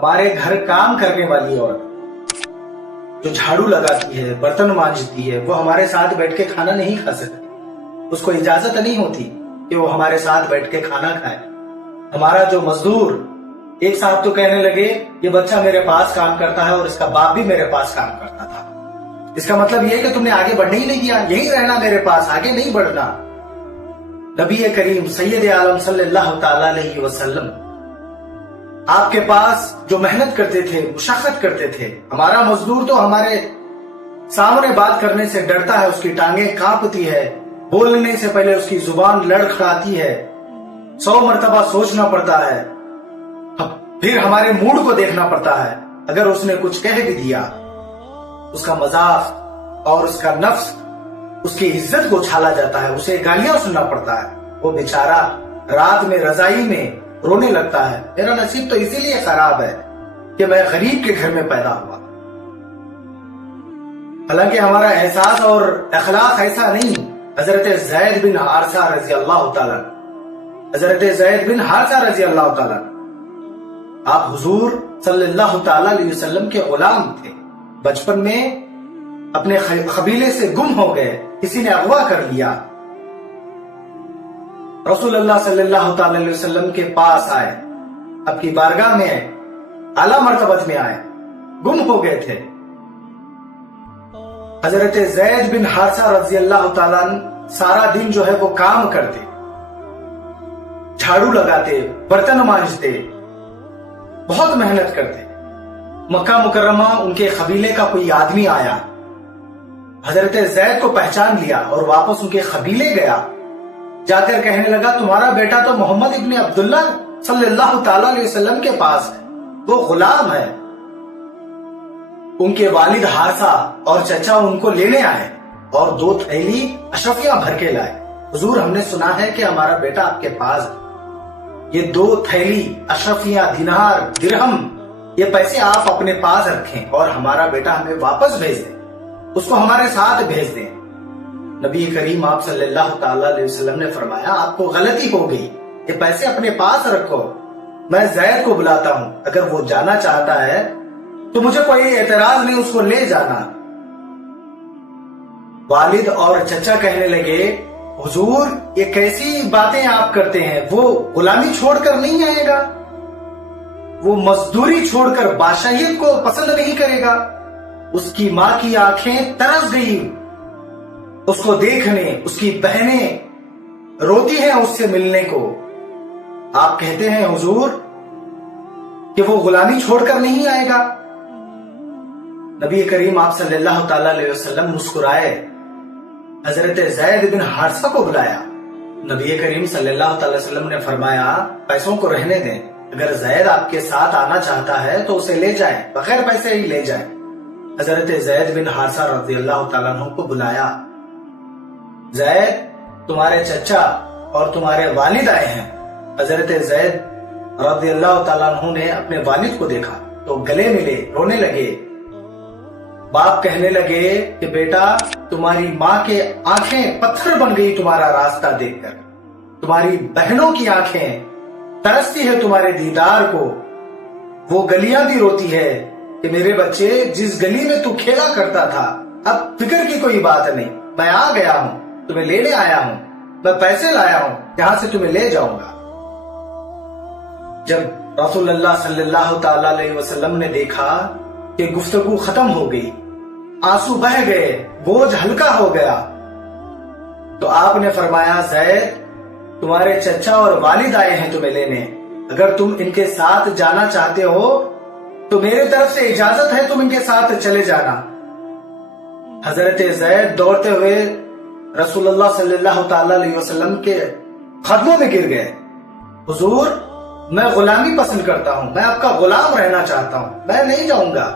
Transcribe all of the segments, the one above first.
ہمارے گھر کام کرنے والی عورت جو جھاڑو لگاتی ہے، برتن مانجتی ہے، وہ ہمارے ساتھ بیٹھ کے کھانا نہیں کھا سکتی. اس کو اجازت نہیں ہوتی کہ وہ ہمارے ساتھ بیٹھ کے کھانا کھائے. ہمارا جو مزدور، ایک صاحب تو کہنے لگے یہ بچہ میرے پاس کام کرتا ہے اور اس کا باپ بھی میرے پاس کام کرتا تھا. اس کا مطلب یہ کہ تم نے آگے بڑھنے ہی نہیں دیا، یہی رہنا میرے پاس، آگے نہیں بڑھنا. نبی کریم سید عالم صلی اللہ تعالی علیہ وسلم آپ کے پاس جو محنت کرتے تھے، مشقت کرتے تھے. ہمارا مزدور تو ہمارے سامنے بات کرنے سے ڈرتا ہے، اس کی ٹانگیں کانپتی ہے، بولنے سے پہلے اس کی زبان لڑکھڑاتی ہے، 100 مرتبہ سوچنا پڑتا ہے، پھر ہمارے موڈ کو دیکھنا پڑتا ہے. اگر اس نے کچھ کہہ بھی دیا، اس کا مذاق اور اس کا نفس اس کی عزت کو چھالا جاتا ہے، اسے گالیاں سننا پڑتا ہے. وہ بیچارہ رات میں رضائی میں رونے لگتا ہے، میرا نصیب تو اسی لیے خراب ہے کہ میں غریب کے گھر میں پیدا ہوا. حالانکہ ہمارا احساس اور اخلاق ایسا نہیں. حضرت زید بن حارثہ رضی اللہ تعالیٰ، حضرت زید بن حارثہ رضی اللہ تعالیٰ، آپ حضور صلی اللہ تعالیٰ علیہ وسلم کے غلام تھے. بچپن میں اپنے قبیلے سے گم ہو گئے، کسی نے اغوا کر لیا. رسول اللہ صلی اللہ تعالیٰ علیہ وسلم کے پاس آئے، آپ کی بارگاہ میں اعلیٰ مرتبت میں آئے، گم ہو گئے تھے. حضرت زید بن حارثہ رضی اللہ تعالیٰ سارا دن جو ہے وہ کام کرتے، جھاڑو لگاتے، برتن مانجتے، بہت محنت کرتے. مکہ مکرمہ ان کے قبیلے کا کوئی آدمی آیا، حضرت زید کو پہچان لیا اور واپس ان کے قبیلے گیا. جا کر کہنے لگا تمہارا بیٹا تو محمد ابن عبداللہ صلی اللہ تعالیٰ علیہ وسلم کے پاس ہے، وہ غلام ہے. ان کے والد حارثہ اور چچا ان کو لینے آئے اور 2 تھیلی اشرفیاں بھر کے لائے. حضور ہم نے سنا ہے کہ ہمارا بیٹا آپ کے پاس ہے، یہ 2 تھیلی اشرفیاں، دینار، درہم، یہ پیسے آپ اپنے پاس رکھیں اور ہمارا بیٹا ہمیں واپس بھیج دیں، اس کو ہمارے ساتھ بھیج دیں. نبی کریم آپ صلی اللہ تعالی علیہ وسلم نے فرمایا آپ کو غلطی ہو گئی، یہ پیسے اپنے پاس رکھو، میں زید کو بلاتا ہوں، اگر وہ جانا چاہتا ہے تو مجھے کوئی اعتراض نہیں، اس کو لے جانا. والد اور چچا کہنے لگے حضور یہ کیسی باتیں آپ کرتے ہیں، وہ غلامی چھوڑ کر نہیں آئے گا، وہ مزدوری چھوڑ کر بادشاہیت کو پسند نہیں کرے گا. اس کی ماں کی آنکھیں ترس گئی اس کو دیکھنے، اس کی بہنیں روتی ہیں اس سے ملنے کو. آپ کہتے ہیں حضور کہ وہ غلامی چھوڑ کر نہیں آئے گا. نبی کریم آپ صلی اللہ تعالی علیہ وسلم مسکرائے، حضرت زید بن حارثہ کو بلایا. نبی کریم صلی اللہ تعالی وسلم نے فرمایا پیسوں کو رہنے دیں، اگر زید آپ کے ساتھ آنا چاہتا ہے تو اسے لے جائیں، بغیر پیسے ہی لے جائیں. حضرت زید بن حارثہ رضی اللہ تعالیٰ عنہ کو بلایا. زید تمہارے چچا اور تمہارے والد آئے ہیں. حضرت زید رضی اللہ تعالیٰ عنہ نے اپنے والد کو دیکھا تو گلے ملے، رونے لگے. باپ کہنے لگے کہ بیٹا تمہاری ماں کے آنکھیں پتھر بن گئی تمہارا راستہ دیکھ کر، تمہاری بہنوں کی آنکھیں ترستی ہے تمہارے دیدار کو، وہ گلیاں بھی روتی ہے کہ میرے بچے جس گلی میں تو کھیلا کرتا تھا اب فکر کی کوئی بات نہیں، میں آ گیا ہوں، تمہیں لینے آیا ہوں، میں پیسے لایا ہوں، یہاں سے تمہیں لے جاؤں گا. جب رسول اللہ صلی اللہ تعالی علیہ وسلم نے دیکھا کہ گفتگو ختم ہو گئی، آنسو بہ گئے، بوجھ ہلکا ہو گیا، تو آپ نے فرمایا زید تمہارے چچا اور والد آئے ہیں تمہیں لینے، اگر تم ان کے ساتھ جانا چاہتے ہو تو میرے طرف سے اجازت ہے، تم ان کے ساتھ چلے جانا. حضرت زید دوڑتے ہوئے رسول اللہ صلی اللہ تعالی علیہ وسلم کے قدموں میں گر گئے. حضور میں غلامی پسند کرتا ہوں، میں آپ کا غلام رہنا چاہتا ہوں، میں نہیں جاؤں گا،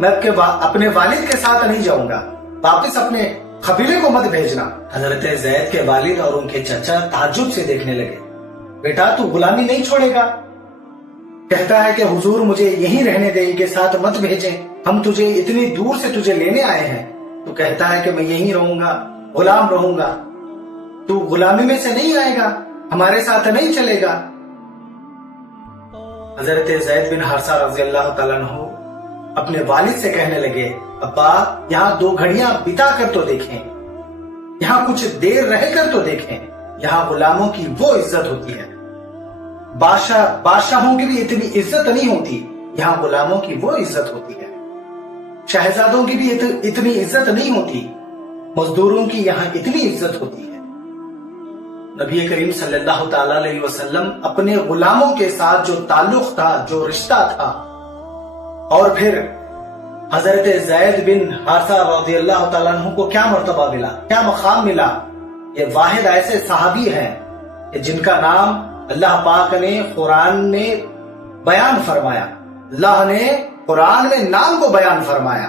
میں اپنے والد کے ساتھ نہیں جاؤں گا، واپس اپنے قبیلے کو مت بھیجنا. حضرت زید کے والد اور ان کے چچا تعجب سے دیکھنے لگے. بیٹا تو غلامی نہیں چھوڑے گا؟ کہتا ہے کہ حضور مجھے یہیں رہنے دیں، ان کے ساتھ مت بھیجیں، ہم تجھے اتنی دور سے تجھے لینے آئے ہیں. تو کہتا ہے کہ میں یہیں رہوں گا، غلام رہوں گا، تو غلامی میں سے نہیں آئے گا، ہمارے ساتھ نہیں چلے گا. حضرت زید بن حارثہ رضی اللہ تعالیٰ عنہ اپنے والد سے کہنے لگے، ابا یہاں 2 گھڑیاں بتا کر تو دیکھیں، یہاں کچھ دیر رہ کر تو دیکھیں، یہاں غلاموں کی وہ عزت ہوتی ہے، بادشاہوں کی بھی اتنی عزت نہیں ہوتی، یہاں غلاموں کی وہ عزت ہوتی ہے، شہزادوں کی بھی اتنی عزت نہیں ہوتی، مزدوروں کی یہاں اتنی عزت ہوتی ہے۔ نبی کریم صلی اللہ تعالی علیہ وسلم اپنے غلاموں کے ساتھ جو تعلق تھا، جو رشتہ تھا، اور پھر حضرت زید بن حارثہ رضی اللہ تعالیٰ عنہ کو کیا مرتبہ ملا، کیا مقام ملا، یہ واحد ایسے صحابی ہیں کہ جن کا نام اللہ پاک نے قرآن میں بیان فرمایا، اللہ نے قرآن میں نام کو بیان فرمایا۔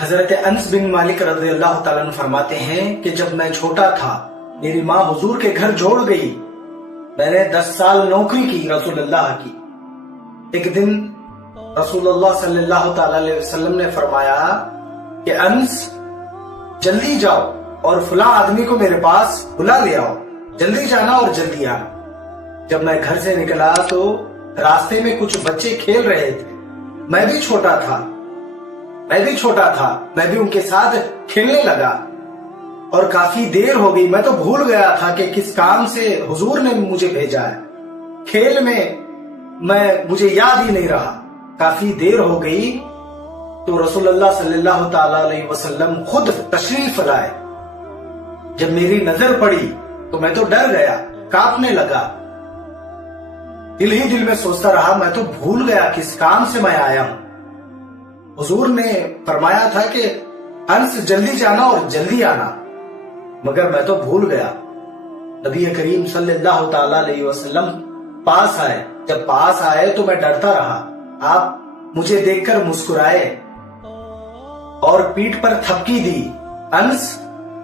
حضرت انس بن مالک رضی اللہ تعالیٰ عنہ فرماتے ہیں کہ جب میں چھوٹا تھا میری ماں حضور کے گھر جوڑ گئی، میں نے 10 سال نوکری کی رسول اللہ کی۔ ایک دن رسول اللہ صلی اللہ تعالی علیہ وسلم نے فرمایا کہ انس جلدی جاؤ اور فلاں آدمی کو میرے پاس بلا لے آؤ، جلدی جانا اور جلدی آنا۔ جب میں گھر سے نکلا تو راستے میں کچھ بچے کھیل رہے تھے، میں بھی چھوٹا تھا، میں بھی ان کے ساتھ کھیلنے لگا، اور کافی دیر ہو گئی، میں تو بھول گیا تھا کہ کس کام سے حضور نے مجھے بھیجا ہے، کھیل میں مجھے یاد ہی نہیں رہا۔ کافی دیر ہو گئی تو رسول اللہ صلی اللہ تعالی علیہ وسلم خود تشریف لائے۔ جب میری نظر پڑی تو میں تو ڈر گیا، کانپنے لگا، دل ہی دل میں سوچتا رہا میں تو بھول گیا کس کام سے میں آیا ہوں۔ حضور نے فرمایا تھا کہ انس جلدی جانا اور جلدی آنا، مگر میں تو بھول گیا۔ نبی کریم صلی اللہ تعالی علیہ وسلم پاس آئے، جب پاس آئے تو میں ڈرتا رہا، آپ مجھے دیکھ کر مسکرائے اور پیٹھ پر تھپکی دی، انس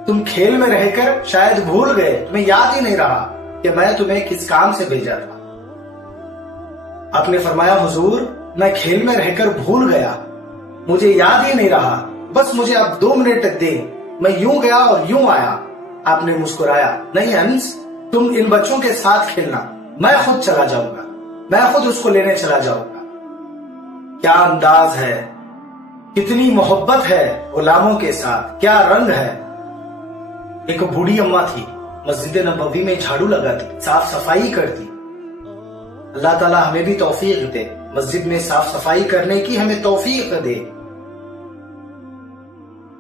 تم کھیل میں رہ کر شاید بھول گئے، تمہیں یاد ہی نہیں رہا کہ میں تمہیں کس کام سے بھیجا تھا۔ آپ نے فرمایا حضور میں کھیل میں رہ کر بھول گیا، مجھے یاد ہی نہیں رہا، بس مجھے اب 2 منٹ دیں، میں یوں گیا اور یوں آیا۔ آپ نے مسکرایا، نہیں انس تم ان بچوں کے ساتھ کھیلنا، میں خود چلا جاؤں گا، میں خود اس کو لینے چلا جاؤں گا۔ کیا انداز ہے، کتنی محبت ہے غلاموں کے ساتھ، کیا رنگ ہے۔ ایک بوڑھی اماں تھی، مسجد نبوی میں جھاڑو لگاتی، صاف صفائی کرتی۔ اللہ تعالیٰ ہمیں بھی توفیق دے، مسجد میں صاف صفائی کرنے کی ہمیں توفیق دے۔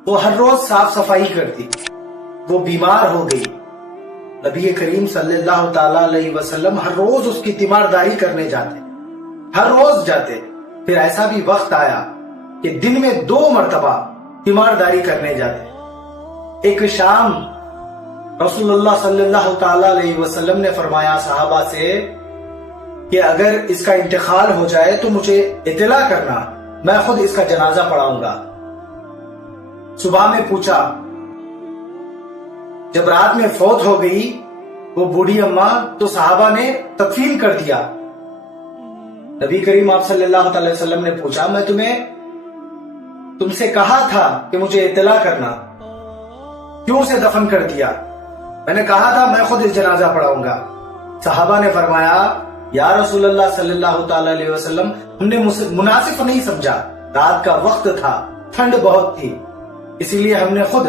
وہ ہر روز صاف صفائی کرتی، وہ بیمار ہو گئی، نبی کریم صلی اللہ تعالی علیہ وسلم ہر روز اس کی تیمارداری کرنے جاتے، ہر روز جاتے۔ پھر ایسا بھی وقت آیا کہ دن میں 2 مرتبہ تیمارداری کرنے جاتے۔ ایک شام رسول اللہ صلی اللہ تعالی علیہ وسلم نے فرمایا صحابہ سے کہ اگر اس کا انتقال ہو جائے تو مجھے اطلاع کرنا، میں خود اس کا جنازہ پڑھاؤں گا۔ صبح میں پوچھا، جب رات میں فوت ہو گئی وہ بوڑھی اماں تو صحابہ نے تدفین کر دیا۔ نبی کریم آپ صلی اللہ علیہ وسلم نے پوچھا، میں تم سے کہا تھا کہ مجھے اطلاع کرنا، کیوں اسے دفن کر دیا؟ میں نے کہا تھا میں خود اس جنازہ پڑھاؤں گا۔ صحابہ نے فرمایا، یا رسول اللہ صلی اللہ تعالی علیہ وسلم ہم نے مناسب نہیں سمجھا، رات کا وقت تھا، ٹھنڈ بہت تھی، اسی لیے ہم نے خود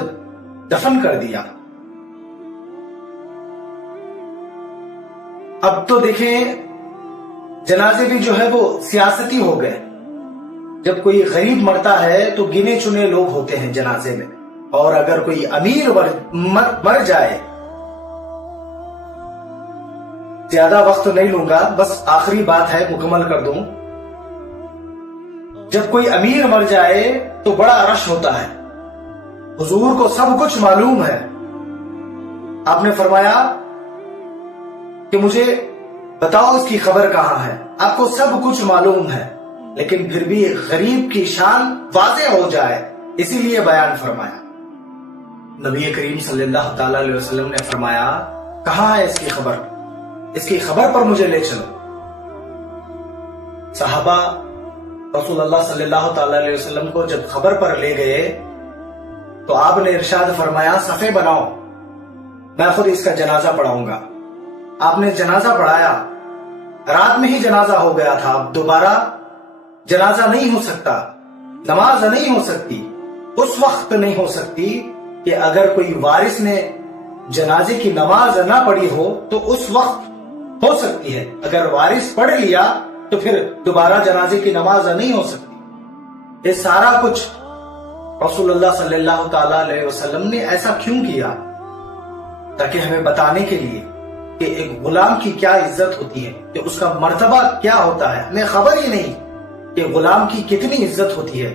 دفن کر دیا۔ اب تو دیکھیں جنازے بھی جو ہے وہ سیاستی ہو گئے، جب کوئی غریب مرتا ہے تو گنے چنے لوگ ہوتے ہیں جنازے میں، اور اگر کوئی امیر مر جائے، زیادہ وقت نہیں لوں گا، بس آخری بات ہے مکمل کر دوں، جب کوئی امیر مر جائے تو بڑا رش ہوتا ہے، حضور کو سب کچھ معلوم ہے۔ آپ نے فرمایا کہ مجھے بتاؤ اس کی خبر کہاں ہے، آپ کو سب کچھ معلوم ہے، لیکن پھر بھی غریب کی شان واضح ہو جائے اسی لیے بیان فرمایا۔ نبی کریم صلی اللہ تعالی علیہ وسلم نے فرمایا، کہاں ہے اس کی خبر، اس کی خبر پر مجھے لے چلو۔ صحابہ رسول اللہ صلی اللہ تعالی علیہ وسلم کو جب خبر پر لے گئے تو آپ نے ارشاد فرمایا، صفے بناؤ، میں خود اس کا جنازہ پڑھاؤں گا۔ آپ نے جنازہ پڑھایا، رات میں ہی جنازہ ہو گیا تھا، اب دوبارہ جنازہ نہیں ہو سکتا، نماز نہیں ہو سکتی۔ اس وقت نہیں ہو سکتی کہ اگر کوئی وارث نے جنازے کی نماز نہ پڑھی ہو تو اس وقت ہو سکتی ہے، اگر وارث پڑھ لیا تو پھر دوبارہ جنازے کی نماز نہیں ہو سکتی۔ یہ سارا کچھ رسول اللہ صلی اللہ تعالی علیہ وسلم نے ایسا کیوں کیا؟ تاکہ ہمیں بتانے کے لیے کہ ایک غلام کی کیا عزت ہوتی ہے، کہ اس کا مرتبہ کیا ہوتا ہے۔ ہمیں خبر ہی نہیں کہ غلام کی کتنی عزت ہوتی ہے،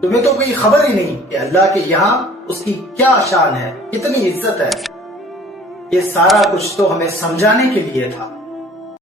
تمہیں تو کوئی خبر ہی نہیں کہ اللہ کے یہاں اس کی کیا شان ہے، کتنی عزت ہے۔ یہ سارا کچھ تو ہمیں سمجھانے کے لیے تھا۔